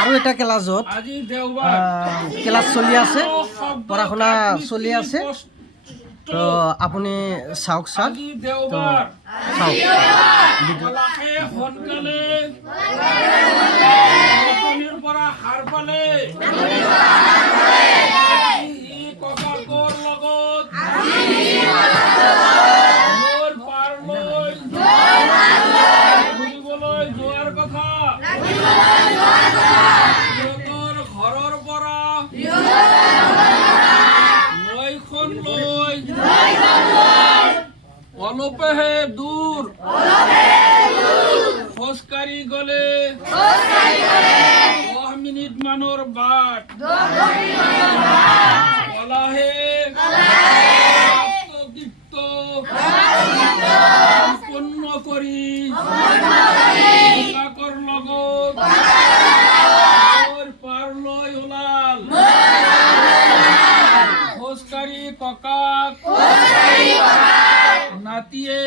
আৰু এটা ক্লাছত ক্লাছ চলি আছে, পঢ়া শুনা চলি আছে। তো আপুনি চাওক স্যার, তো চাওক ঘৰৰ পৰা অলপেহে দূৰ খোজকাঢ়ি গলে 10 মিনিট মানৰ বাট কলাহে গীত সম্পন্ন কৰি ককাকৰ লগত পাৰ লৈ ওলাল খোজকাঢ়ি ককাক নাতিয়ে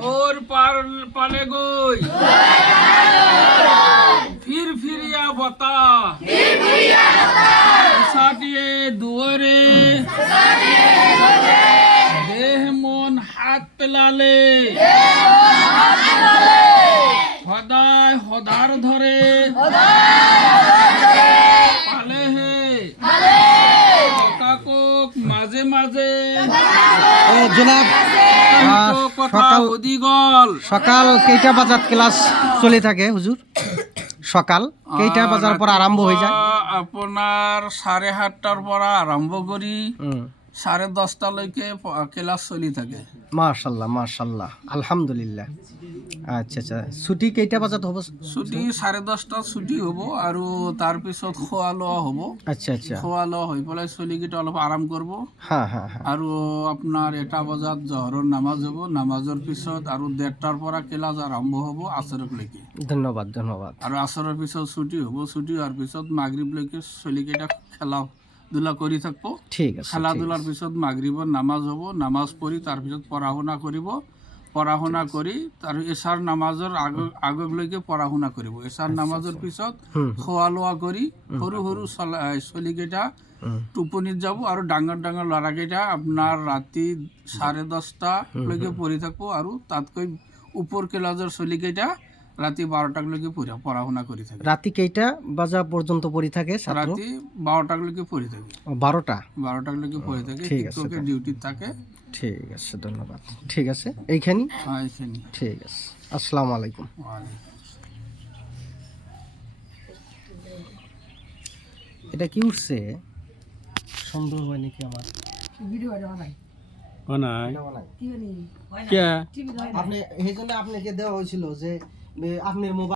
নৈৰ পাৰ পালেগৈ ফিৰফিৰিয়া বতাহ উষাটিয়ে দুৱৰে দেহ মন হাত পেলালে সদায় সদাৰ ধৰে পালেহে ককাকক মাজে মাজে জনাব কথা সুধি গল। সকাল কেইটা বাজাত ক্লাস চলি থাকে হুজুর? সকাল কেইটা বাজার পৰা আৰম্ভ হৈ যায়? আপোনাৰ 7:30টাৰ পৰা আৰম্ভ কৰি 10:30টালৈকে ক্লাস চলি থাকে। মাশাআল্লাহ মাশাআল্লাহ, আলহামদুলিল্লাহ। আচ্ছা আচ্ছা, ছুটি কেইটা বাজাত হ'ব? ছুটি 10:30টাত ছুটি হ'ব আৰু তাৰপিছত খোৱা লোৱা হ'ব। আচ্ছা আচ্ছা, খোৱা লোৱা হৈ পেলাই চলিকেইটা অলপ আৰাম কৰিব হা হা হা। আৰু আপোনাৰ 1টা বজাত জহৰৰ নামাজ হ'ব। নামাজৰ পিছত আৰু 1:30টাৰ পৰা ক্লাছ আৰম্ভ হ'ব আসৰলৈকে। ধন্যবাদ ধন্যবাদ। আৰু আসৰৰ পিছত ছুটি হ'ব। ছুটি হোৱাৰ পিছত মাগৰিবলৈকে চলিকেইটা খেলা ধূলা কৰি থাকিব। ঠিক আছে। খেলা ধূলাৰ পিছত মাগৰিবৰ নামাজ হ'ব। নামাজ পঢ়ি তাৰপিছত পঢ়া শুনা কৰিব। পঢ়া শুনা কৰি আৰু এছাৰ নামাজৰ আগলৈকে পঢ়া শুনা কৰিব। এছাৰ নামাজৰ পিছত খোৱা লোৱা কৰি সৰু সৰু চলিকেইটা টোপনিত যাব আৰু ডাঙৰ ডাঙৰ ল'ৰাকেইটা আপোনাৰ ৰাতি 10:30টালৈকে পঢ়ি থাকিব আৰু তাতকৈ ওপৰ ক্লাছৰ চলিকেইটা ৰাতি 12টালৈকে পঢ়া শুনা কৰি থাকে। ৰাতি কেইটা বাজা পৰ্যন্ত পঢ়ি থাকে ছাত্র? ৰাতি 12টালৈকে পঢ়ি থাকে। 12টালৈকে পঢ়ি থাকে। ঠিক আছে, শিক্ষকে ডিউটিত থাকে। ঠিক আছে, ধন্যবাদ। ঠিক আছে, এইখানি এইখিনি। ঠিক আছে, আসসালামু আলাইকুম। এটা কি উঠছে? সন্দেহ হয় নাকি আমার? আপনি সেই জন্য আপনাকে দেওয়া হয়েছিল যে আপনার মোবাইল